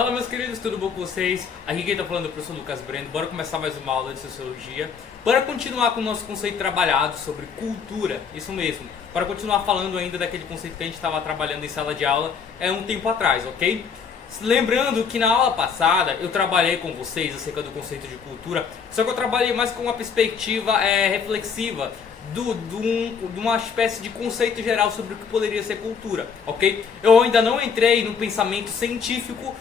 Fala meus queridos, tudo bom com vocês? Aqui quem tá falando é o professor Lucas Brendo. Bora começar mais uma aula de Sociologia. Bora continuar com o nosso conceito trabalhado sobre cultura, isso mesmo. Para continuar falando ainda daquele conceito que a gente estava trabalhando em sala de aula um tempo atrás, ok? Lembrando que na aula passada eu trabalhei com vocês acerca do conceito de cultura, só que eu trabalhei mais com uma perspectiva reflexiva, de uma espécie de conceito geral sobre o que poderia ser cultura, ok? Eu ainda não entrei no pensamento científico,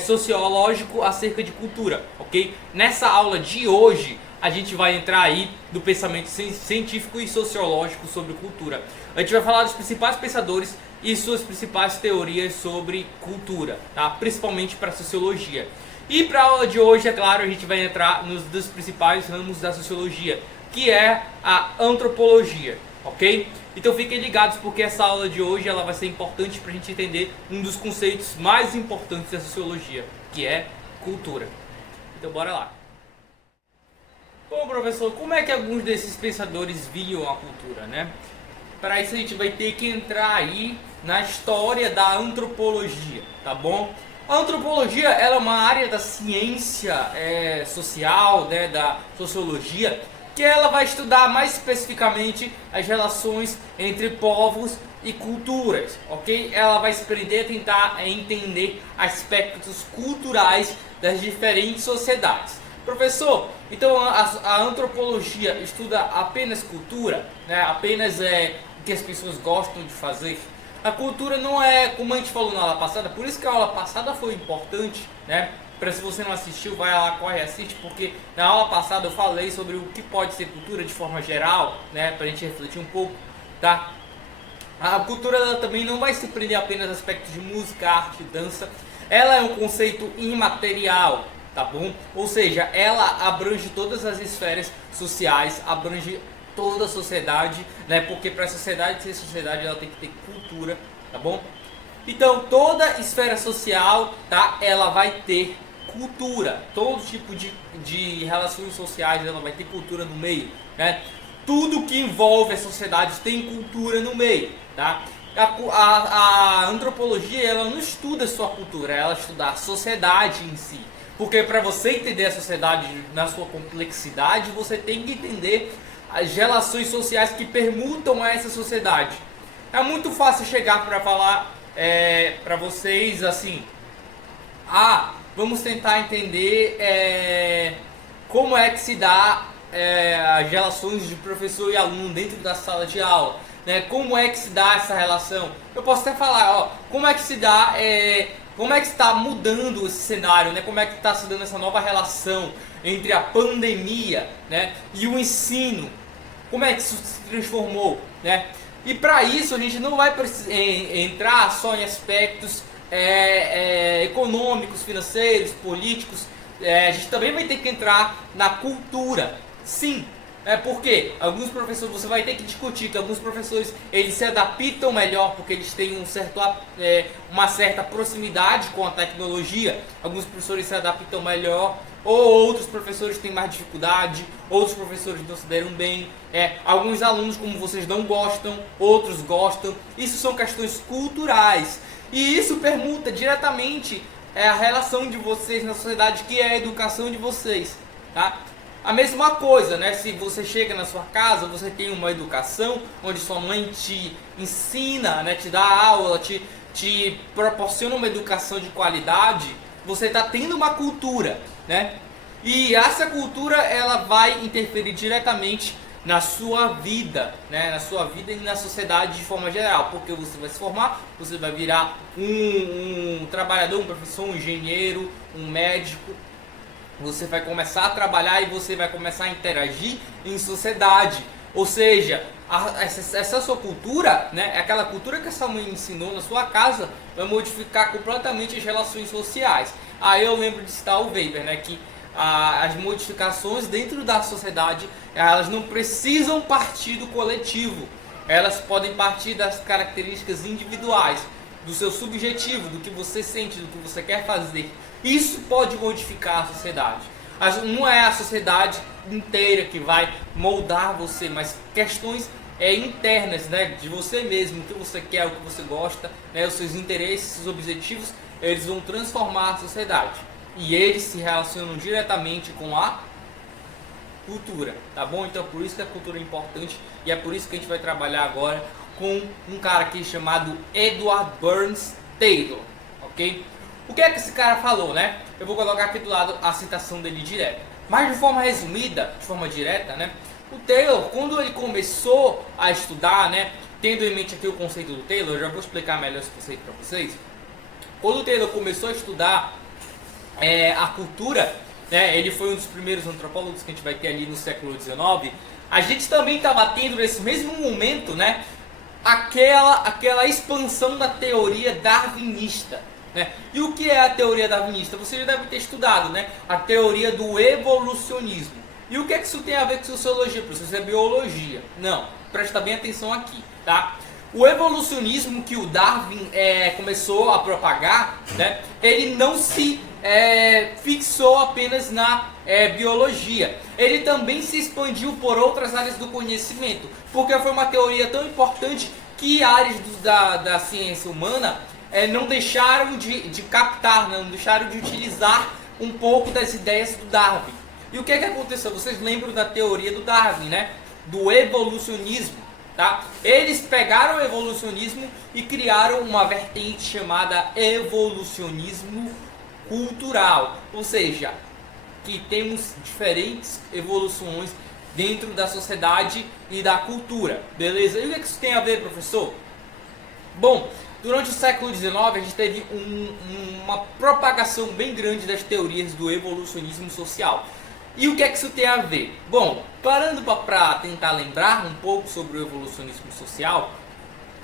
sociológico acerca de cultura, ok? Nessa aula de hoje a gente vai entrar aí do pensamento científico e sociológico sobre cultura. A gente vai falar dos principais pensadores e suas principais teorias sobre cultura, tá? Principalmente para a sociologia. E para a aula de hoje, é claro, a gente vai entrar nos dos principais ramos da sociologia, que é a antropologia, ok? Então fiquem ligados porque essa aula de hoje ela vai ser importante para a gente entender um dos conceitos mais importantes da sociologia, que é cultura. Então bora lá. Bom, professor, como é que alguns desses pensadores viam a cultura, né? Para isso a gente vai ter que entrar aí na história da antropologia, tá bom? A antropologia ela é uma área da ciência social, né, da sociologia, que ela vai estudar mais especificamente as relações entre povos e culturas, ok? Ela vai se prender a tentar entender aspectos culturais das diferentes sociedades. Professor, então a antropologia estuda apenas cultura, né? Apenas o que as pessoas gostam de fazer? A cultura não é, como a gente falou na aula passada, por isso que a aula passada foi importante, né? Para se você não assistiu, vai lá, corre e assiste, porque na aula passada eu falei sobre o que pode ser cultura de forma geral, né? Pra gente refletir um pouco, tá? A cultura ela também não vai se prender apenas a aspectos de música, arte, dança. Ela é um conceito imaterial, tá bom? Ou seja, ela abrange todas as esferas sociais, abrange toda a sociedade, né? Porque para a sociedade ser sociedade, ela tem que ter cultura, tá bom? Então, toda esfera social, tá? Ela vai ter cultura. Todo tipo de relações sociais, ela vai ter cultura no meio, né? Tudo que envolve a sociedade tem cultura no meio, tá? A antropologia, ela não estuda só a cultura, ela estuda a sociedade em si. Porque para você entender a sociedade na sua complexidade, você tem que entender as relações sociais que permutam a essa sociedade. É muito fácil chegar para falar para vocês assim: vamos tentar entender como é que se dá as relações de professor e aluno dentro da sala de aula, né? Como é que se dá essa relação? Eu posso até falar, como é que se dá, como é que está mudando esse cenário, né? Como é que está se dando essa nova relação entre a pandemia, né, e o ensino? Como é que isso se transformou, né? E para isso a gente não vai entrar só em aspectos econômicos, financeiros, políticos. A gente também vai ter que entrar na cultura, sim. Porque alguns professores, você vai ter que discutir que alguns professores eles se adaptam melhor porque eles têm uma certa proximidade com a tecnologia. Alguns professores se adaptam melhor, ou outros professores têm mais dificuldade, outros professores não se deram bem. Alguns alunos, como vocês, não gostam, outros gostam. Isso são questões culturais e isso permuta diretamente a relação de vocês na sociedade, que é a educação de vocês, tá? A mesma coisa, né? Se você chega na sua casa, você tem uma educação onde sua mãe te ensina, né? Te dá aula, te proporciona uma educação de qualidade, você está tendo uma cultura, né? E essa cultura ela vai interferir diretamente na sua vida, né? Na sua vida e na sociedade de forma geral, porque você vai se formar, você vai virar um trabalhador, um professor, um engenheiro, um médico. Você vai começar a trabalhar e você vai começar a interagir em sociedade. Ou seja, essa sua cultura, né, aquela cultura que a sua mãe ensinou na sua casa, vai modificar completamente as relações sociais. Aí eu lembro de citar o Weber, né, que as modificações dentro da sociedade, elas não precisam partir do coletivo. Elas podem partir das características individuais, do seu subjetivo, do que você sente, do que você quer fazer. Isso pode modificar a sociedade. Não é a sociedade inteira que vai moldar você, mas questões internas, né, de você mesmo, o que você quer, o que você gosta, né, os seus interesses, os objetivos, eles vão transformar a sociedade. E eles se relacionam diretamente com a cultura, tá bom? Então por isso que a cultura é importante e é por isso que a gente vai trabalhar agora com um cara aqui chamado Edward Burns Taylor, ok? O que é que esse cara falou, né? Eu vou colocar aqui do lado a citação dele direta. Mas de forma resumida, de forma direta, né? O Taylor, quando ele começou a estudar, né? Tendo em mente aqui o conceito do Taylor, eu já vou explicar melhor esse conceito para vocês. Quando o Taylor começou a estudar a cultura, né? Ele foi um dos primeiros antropólogos que a gente vai ter ali no século XIX. A gente também estava tendo nesse mesmo momento, né? Aquela expansão da teoria darwinista. Né? E o que é a teoria darwinista? Você já deve ter estudado, né? A teoria do evolucionismo. E o que é que isso tem a ver com sociologia? Para isso é biologia. Não, presta bem atenção aqui, tá? O evolucionismo que o Darwin começou a propagar, né? Ele não se fixou apenas na biologia. Ele também se expandiu por outras áreas do conhecimento, porque foi uma teoria tão importante que áreas da ciência humana não deixaram de captar, não deixaram de utilizar um pouco das ideias do Darwin. E o que é que aconteceu? Vocês lembram da teoria do Darwin, né? Do evolucionismo, tá? Eles pegaram o evolucionismo e criaram uma vertente chamada evolucionismo cultural, ou seja, que temos diferentes evoluções dentro da sociedade e da cultura, beleza? E o que isso tem a ver, professor? Bom, durante o século XIX a gente teve uma propagação bem grande das teorias do evolucionismo social. E o que é que isso tem a ver? Bom, parando para tentar lembrar um pouco sobre o evolucionismo social,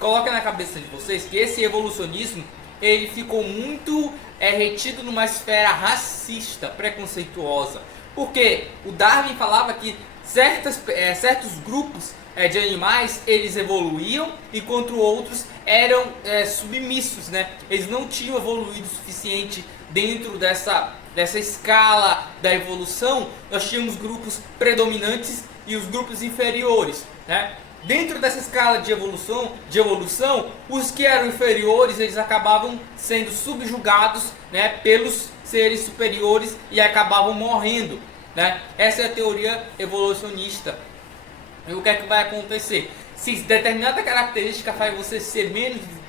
coloca na cabeça de vocês que esse evolucionismo ele ficou muito retido numa esfera racista, preconceituosa. Porque o Darwin falava que certos grupos de animais eles evoluíam, enquanto outros eram submissos, né? Eles não tinham evoluído o suficiente dentro dessa escala da evolução. Nós tínhamos grupos predominantes e os grupos inferiores, né? Dentro dessa escala de evolução, os que eram inferiores eles acabavam sendo subjugados, né, pelos seres superiores e acabavam morrendo, né? Essa é a teoria evolucionista. E o que é que vai acontecer? Se determinada característica faz você ser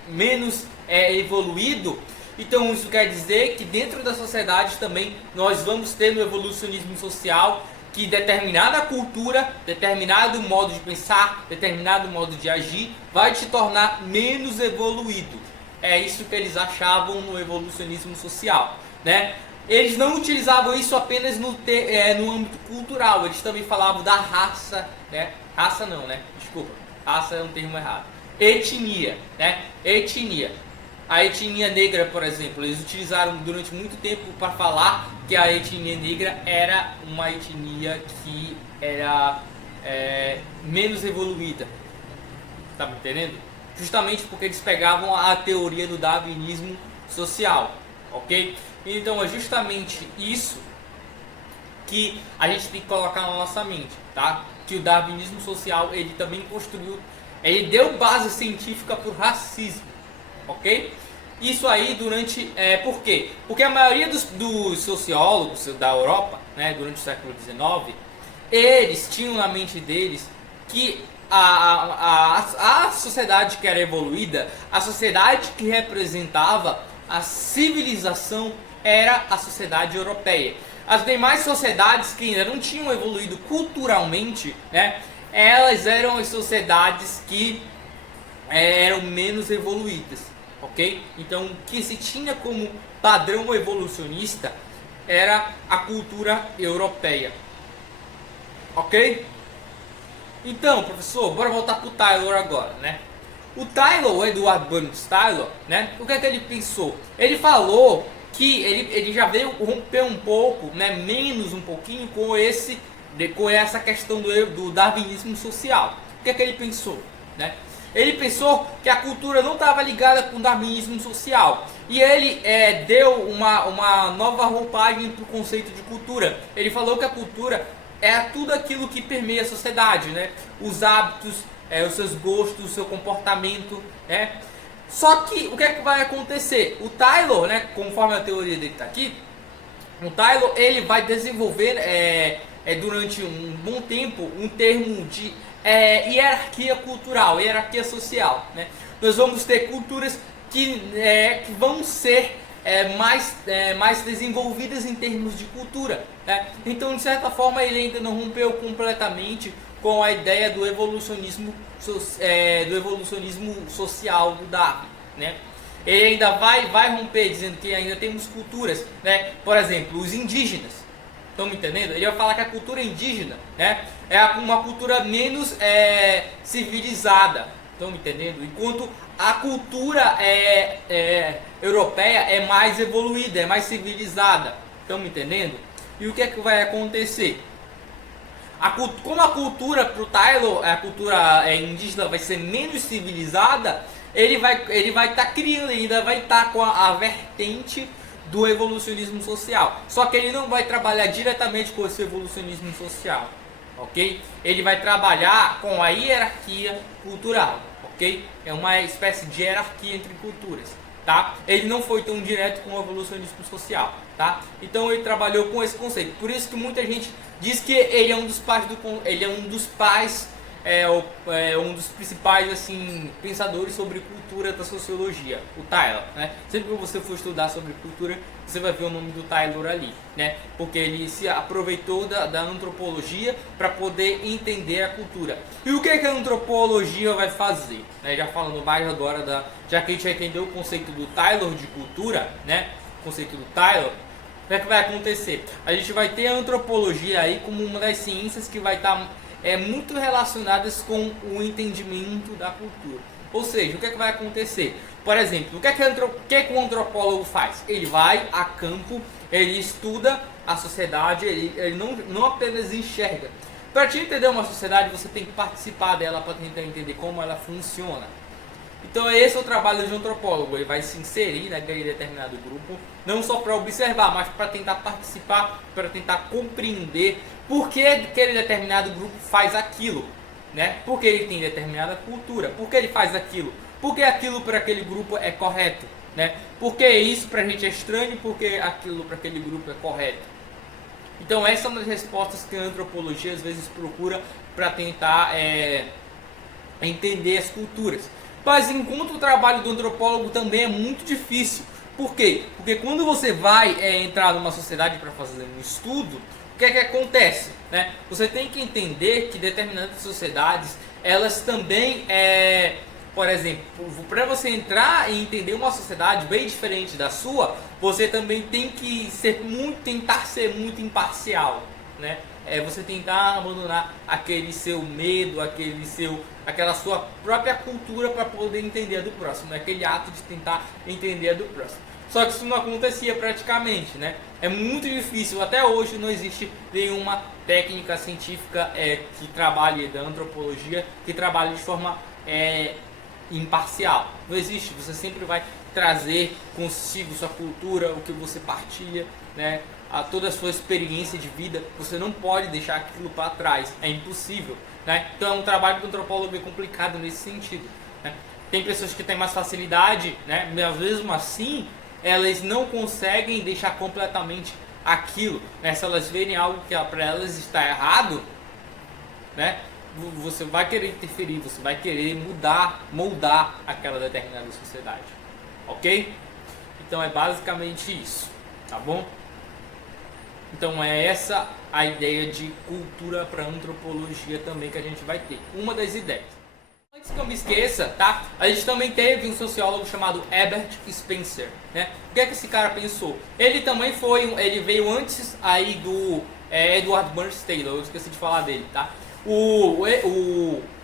menos evoluído, então isso quer dizer que dentro da sociedade também nós vamos ter no evolucionismo social que determinada cultura, determinado modo de pensar, determinado modo de agir vai te tornar menos evoluído. É isso que eles achavam no evolucionismo social, né? Eles não utilizavam isso apenas no âmbito cultural, eles também falavam da raça, né? Raça não, né? Desculpa, raça é um termo errado. Etnia, né? Etnia. A etnia negra, por exemplo, eles utilizaram durante muito tempo para falar que a etnia negra era uma etnia que era menos evoluída. Tá me entendendo? Justamente porque eles pegavam a teoria do darwinismo social, ok? Então é justamente isso que a gente tem que colocar na nossa mente, tá? Que o darwinismo social ele também construiu, ele deu base científica para o racismo. Ok? Isso aí durante... por quê? Porque a maioria dos sociólogos da Europa, né, durante o século XIX, eles tinham na mente deles que a sociedade que era evoluída, a sociedade que representava a civilização era a sociedade europeia. As demais sociedades que ainda não tinham evoluído culturalmente, né, elas eram as sociedades que eram menos evoluídas. Ok? Então, o que se tinha como padrão evolucionista era a cultura europeia. Ok? Então, professor, bora voltar para o Taylor agora, né? O Taylor, o Edward Burns Taylor, né? O que é que ele pensou? Ele falou que ele já veio romper um pouco, né? Menos um pouquinho com essa questão do darwinismo social. O que é que ele pensou, né? Ele pensou que a cultura não estava ligada com o darwinismo social. E ele deu uma nova roupagem para o conceito de cultura. Ele falou que a cultura é tudo aquilo que permeia a sociedade, né? Os hábitos, os seus gostos, o seu comportamento, né? Só que o que é que vai acontecer? O Taylor, né, conforme a teoria dele está aqui, o Taylor ele vai desenvolver durante um bom tempo um termo de hierarquia cultural, hierarquia social. Né? Nós vamos ter culturas que vão ser mais desenvolvidas em termos de cultura. Né? Então, de certa forma, ele ainda não rompeu completamente com a ideia do evolucionismo social do Darwin. Né? Ele ainda vai romper dizendo que ainda temos culturas, né? Por exemplo, os indígenas. Estão me entendendo? Ele vai falar que a cultura indígena, né, é uma cultura menos civilizada. Estão me entendendo? Enquanto a cultura europeia é mais evoluída, é mais civilizada. Estão me entendendo? E o que é que vai acontecer? Como a cultura para o Taylor, a cultura indígena vai ser menos civilizada, ele vai estar criando, ele ainda vai estar com a vertente do evolucionismo social. Só que ele não vai trabalhar diretamente com esse evolucionismo social, ok? Ele vai trabalhar com a hierarquia cultural, ok? É uma espécie de hierarquia entre culturas, tá? Ele não foi tão direto com o evolucionismo social, tá? Então ele trabalhou com esse conceito. Por isso que muita gente diz que ele é um dos pais um dos principais assim, pensadores sobre cultura da sociologia, o Taylor. Né? Sempre que você for estudar sobre cultura, você vai ver o nome do Taylor ali, né? Porque ele se aproveitou da antropologia para poder entender a cultura. E o que a antropologia vai fazer? Né? Já falando mais agora, já que a gente já entendeu o conceito do Taylor de cultura, né? O conceito do Taylor, o que é que vai acontecer? A gente vai ter a antropologia aí como uma das ciências que vai estar muito relacionadas com o entendimento da cultura. Ou seja, o que é que vai acontecer? Por exemplo, o que é que o antropólogo faz? Ele vai a campo, ele estuda a sociedade, ele não apenas enxerga. Para te entender uma sociedade, você tem que participar dela para tentar entender como ela funciona. Então esse é o trabalho de um antropólogo, ele vai se inserir naquele determinado grupo, não só para observar, mas para tentar participar, para tentar compreender por que aquele determinado grupo faz aquilo, né? Porque ele tem determinada cultura, por que ele faz aquilo, porque aquilo para aquele grupo é correto, né? Porque isso para a gente é estranho, porque aquilo para aquele grupo é correto. Então essa é uma das respostas que a antropologia às vezes procura para tentar entender as culturas. Mas enquanto o trabalho do antropólogo também é muito difícil. Por quê? Porque quando você vai entrar numa sociedade para fazer um estudo, o que é que acontece? Né? Você tem que entender que determinadas sociedades, elas também, por exemplo, para você entrar e entender uma sociedade bem diferente da sua, você também tem que tentar ser muito imparcial, né? Você tentar abandonar aquele seu medo, aquela sua própria cultura para poder entender a do próximo, né? Aquele ato de tentar entender a do próximo. Só que isso não acontecia praticamente, né? É muito difícil, até hoje não existe nenhuma técnica científica que trabalhe da antropologia, que trabalhe de forma imparcial. Não existe, você sempre vai trazer consigo sua cultura, o que você partilha, né? Toda a sua experiência de vida, você não pode deixar aquilo para trás, é impossível, né? Então é um trabalho do antropólogo bem complicado nesse sentido, né? Tem pessoas que têm mais facilidade, né? Mas mesmo assim, elas não conseguem deixar completamente aquilo, né? Se elas verem algo que para elas está errado, né? Você vai querer interferir, você vai querer moldar aquela determinada sociedade, ok? Então é basicamente isso, tá bom? Então é essa a ideia de cultura para antropologia também que a gente vai ter. Uma das ideias. Antes que eu me esqueça, tá? A gente também teve um sociólogo chamado Herbert Spencer, né? O que é que esse cara pensou? Ele também ele veio antes aí do Edward Burns Taylor, eu esqueci de falar dele, tá? O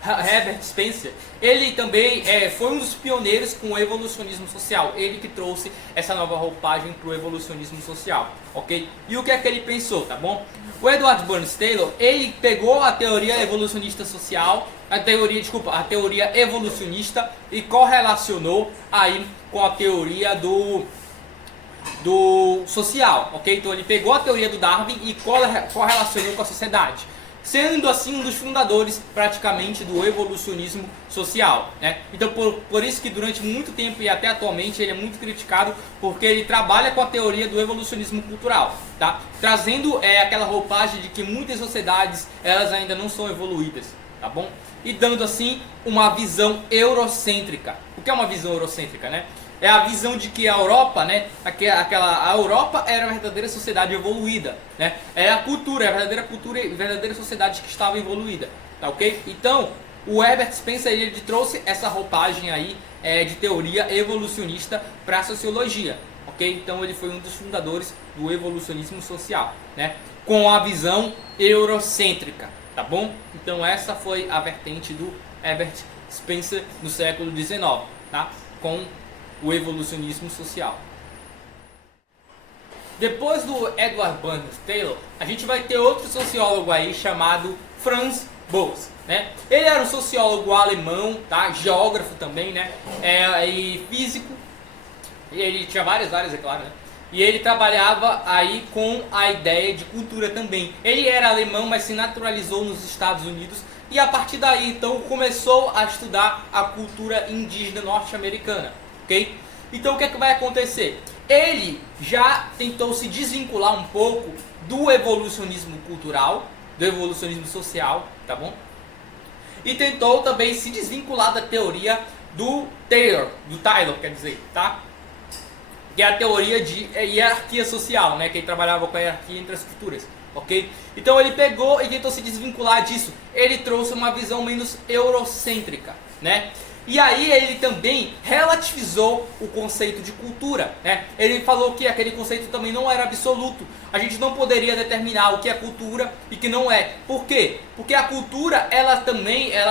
Herbert Spencer, ele também foi um dos pioneiros com o evolucionismo social. Ele que trouxe essa nova roupagem para o evolucionismo social, ok? E o que é que ele pensou, tá bom? O Edward Burns Taylor, ele pegou a teoria evolucionista social, a teoria evolucionista e correlacionou aí com a teoria do social, ok? Então ele pegou a teoria do Darwin e correlacionou com a sociedade. sendo assim um dos fundadores praticamente do evolucionismo social, né? Então por isso que durante muito tempo e até atualmente ele é muito criticado, porque ele trabalha com a teoria do evolucionismo cultural, tá? Trazendo aquela roupagem de que muitas sociedades elas ainda não são evoluídas, tá bom? E dando assim uma visão eurocêntrica. O que é uma visão eurocêntrica, né? É a visão de que a Europa, né, a Europa era a verdadeira sociedade evoluída, né? Era a cultura, a verdadeira cultura e a verdadeira sociedade que estava evoluída, tá ok? Então, o Herbert Spencer ele trouxe essa roupagem aí de teoria evolucionista para a sociologia, ok? Então, ele foi um dos fundadores do evolucionismo social, né? Com a visão eurocêntrica, tá bom? Então, essa foi a vertente do Herbert Spencer no século XIX, tá? Com o evolucionismo social. Depois do Edward Bernard Taylor, a gente vai ter outro sociólogo aí chamado Franz Boas, né? Ele era um sociólogo alemão, tá? Geógrafo também, né? E físico. E ele tinha várias áreas, é claro, né? E ele trabalhava aí com a ideia de cultura também. Ele era alemão, mas se naturalizou nos Estados Unidos e a partir daí então começou a estudar a cultura indígena norte-americana. Okay? Então o que é que vai acontecer? Ele já tentou se desvincular um pouco do evolucionismo cultural, do evolucionismo social, tá bom? E tentou também se desvincular da teoria do Taylor, quer dizer, tá? Que é a teoria de hierarquia social, né? Que ele trabalhava com a hierarquia entre as culturas, ok? Então ele pegou e tentou se desvincular disso. Ele trouxe uma visão menos eurocêntrica, né? E aí ele também relativizou o conceito de cultura, né? Ele falou que aquele conceito também não era absoluto. A gente não poderia determinar o que é cultura e que não é. Por quê? Porque a cultura, ela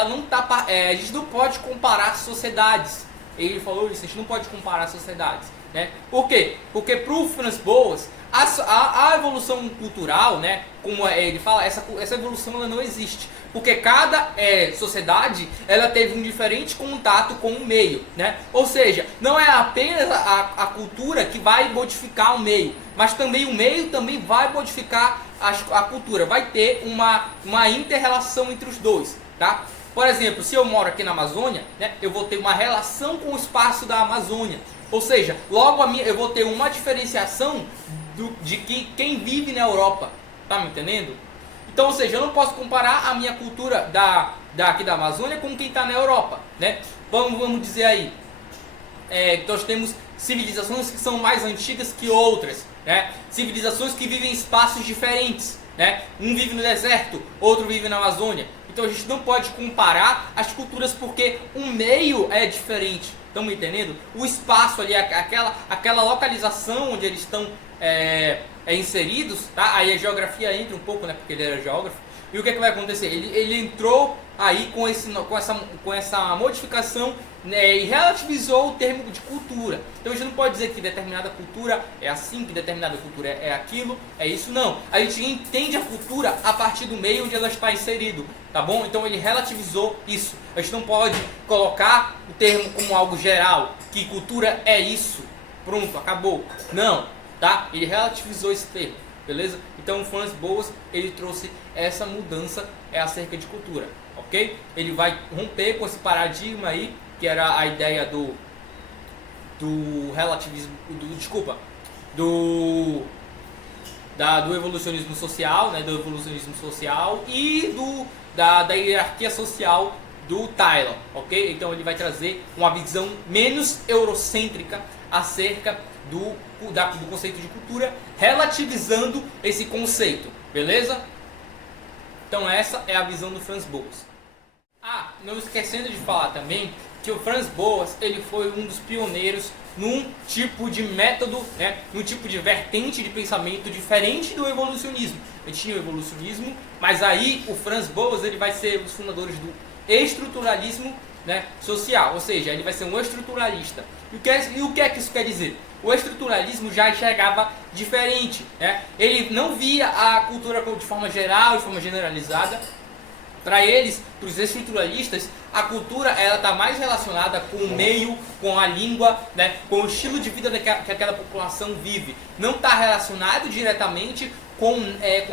não tá, a gente não pode comparar sociedades. Ele falou isso, a gente não pode comparar sociedades, né? Por quê? Porque para o Franz Boas, a evolução cultural, né, como ele fala, essa evolução ela não existe. Porque cada sociedade ela teve um diferente contato com o meio, né? Ou seja, não é apenas a cultura que vai modificar o meio, mas também o meio também vai modificar a cultura. Vai ter uma inter-relação entre os dois, tá? Por exemplo, se eu moro aqui na Amazônia, né, eu vou ter uma relação com o espaço da Amazônia. Ou seja, logo eu vou ter uma diferenciação de que quem vive na Europa. Tá me entendendo? Então, ou seja, eu não posso comparar a minha cultura aqui da Amazônia com quem está na Europa, né? Vamos dizer aí, nós temos civilizações que são mais antigas que outras, né? Civilizações que vivem em espaços diferentes, né? Um vive no deserto, outro vive na Amazônia. Então a gente não pode comparar as culturas porque o meio é diferente. Estão me entendendo? O espaço ali, aquela localização onde eles estão inseridos, tá? Aí a geografia entra um pouco, né? Porque ele era geógrafo. E o que é que vai acontecer? Ele entrou aí com essa modificação, né, e relativizou o termo de cultura. Então a gente não pode dizer que determinada cultura é assim, que determinada cultura é aquilo, é isso, não. A gente entende a cultura a partir do meio onde ela está inserido, tá bom? Então ele relativizou isso. A gente não pode colocar o termo como algo geral, que cultura é isso, pronto, acabou. Não, tá? Ele relativizou esse termo, beleza? Então o Franz Boas, ele trouxe essa mudança acerca de cultura, ok? Ele vai romper com esse paradigma aí, que era a ideia do relativismo, do evolucionismo social, né, do evolucionismo social e da hierarquia social do Taylor, ok? Então ele vai trazer uma visão menos eurocêntrica acerca do conceito de cultura, relativizando esse conceito, beleza? Então essa é a visão do Franz Boas. Não esquecendo de falar também que o Franz Boas, ele foi um dos pioneiros num tipo de método, né, num tipo de vertente de pensamento diferente do evolucionismo. A gente tinha o evolucionismo, mas aí o Franz Boas, ele vai ser um dos fundadores do estruturalismo, né, social, ou seja, ele vai ser um estruturalista. E o que é que isso quer dizer? O estruturalismo já enxergava diferente, né? Ele não via a cultura de forma geral, de forma generalizada. Para eles, para os estruturalistas, a cultura ela está mais relacionada com o meio, com a língua, né, com o estilo de vida que aquela população vive. Não está relacionado diretamente com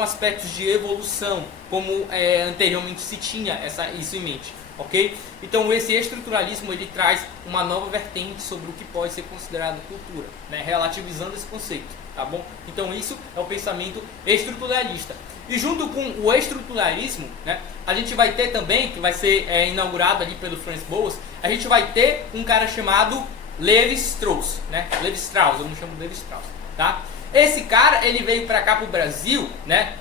aspectos de evolução, como anteriormente se tinha isso em mente, ok? Então esse estruturalismo ele traz uma nova vertente sobre o que pode ser considerado cultura, né? Relativizando esse conceito, tá bom? Então isso é o pensamento estruturalista. E junto com o estruturalismo, né, a gente vai ter também, que vai ser inaugurado ali pelo Franz Boas, a gente vai ter um cara chamado Levi-Strauss, né? Levi-Strauss, eu me chamo Levi-Strauss, tá? Esse cara, ele veio para cá pro Brasil, né?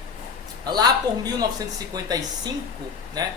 Lá por 1955, né?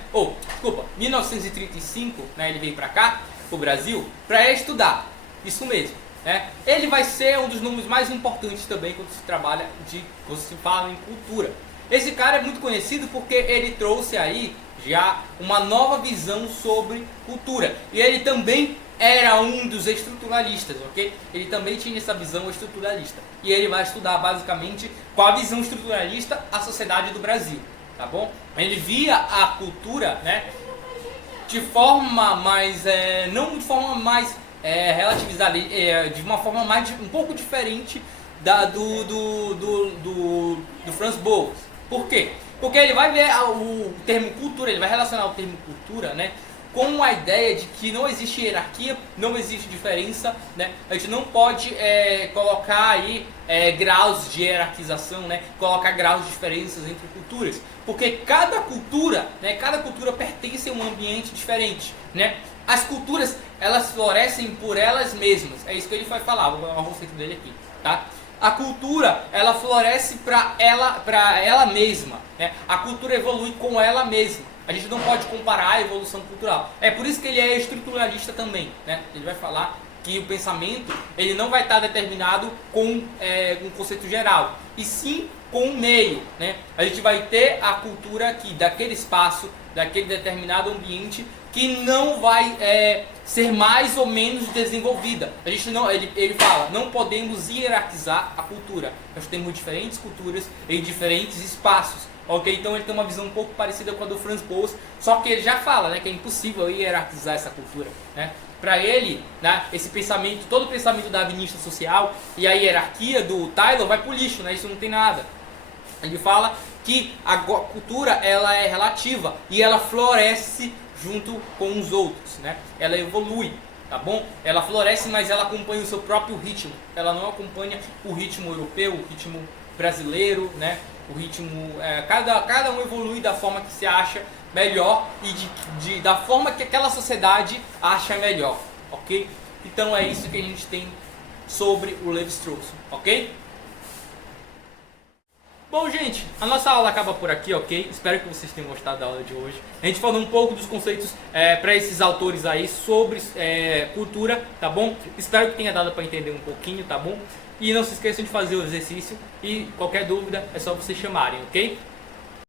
1935, né? Ele veio para cá, pro Brasil, para estudar. Isso mesmo, né? Ele vai ser um dos nomes mais importantes também quando se fala em cultura. Esse cara é muito conhecido porque ele trouxe aí já uma nova visão sobre cultura. E ele também era um dos estruturalistas, ok? Ele também tinha essa visão estruturalista. E ele vai estudar basicamente com a visão estruturalista a sociedade do Brasil, tá bom? Ele via a cultura, né, de forma mais, não de forma mais relativizada, de uma forma mais um pouco diferente do Franz Boas. Por quê? Porque ele vai ver o termo cultura, ele vai relacionar o termo cultura, né, com a ideia de que não existe hierarquia, não existe diferença, né? A gente não pode colocar aí graus de hierarquização, né? Colocar graus de diferenças entre culturas, porque cada cultura, né? Cada cultura pertence a um ambiente diferente, né? As culturas, elas florescem por elas mesmas, é isso que ele vai falar, vou dar um conceito dele aqui, tá? A cultura, ela floresce para ela mesma, né? A cultura evolui com ela mesma. A gente não pode comparar a evolução cultural. É por isso que ele é estruturalista também, né? Ele vai falar que o pensamento ele não vai estar determinado com um conceito geral, e sim com um meio, né? A gente vai ter a cultura aqui, daquele espaço, daquele determinado ambiente, que não vai ser mais ou menos desenvolvida. A gente não, ele fala, não podemos hierarquizar a cultura. Nós temos diferentes culturas em diferentes espaços. Ok, então ele tem uma visão um pouco parecida com a do Franz Boas, só que ele já fala, né, que é impossível hierarquizar essa cultura, né? Para ele, né, esse pensamento, todo o pensamento darwinista social e a hierarquia do Taylor vai pro lixo, né? Isso não tem nada. Ele fala que a cultura ela é relativa e ela floresce junto com os outros, né? Ela evolui, tá bom? Ela floresce, mas ela acompanha o seu próprio ritmo. Ela não acompanha o ritmo europeu, o ritmo brasileiro, né? O ritmo, cada um evolui da forma que se acha melhor e da forma que aquela sociedade acha melhor, ok? Então é isso que a gente tem sobre o Levi-Strauss, ok? Bom, gente, a nossa aula acaba por aqui, ok? Espero que vocês tenham gostado da aula de hoje. A gente falou um pouco dos conceitos para esses autores aí sobre cultura, tá bom? Espero que tenha dado para entender um pouquinho, tá bom? E não se esqueçam de fazer o exercício e qualquer dúvida é só vocês chamarem, ok?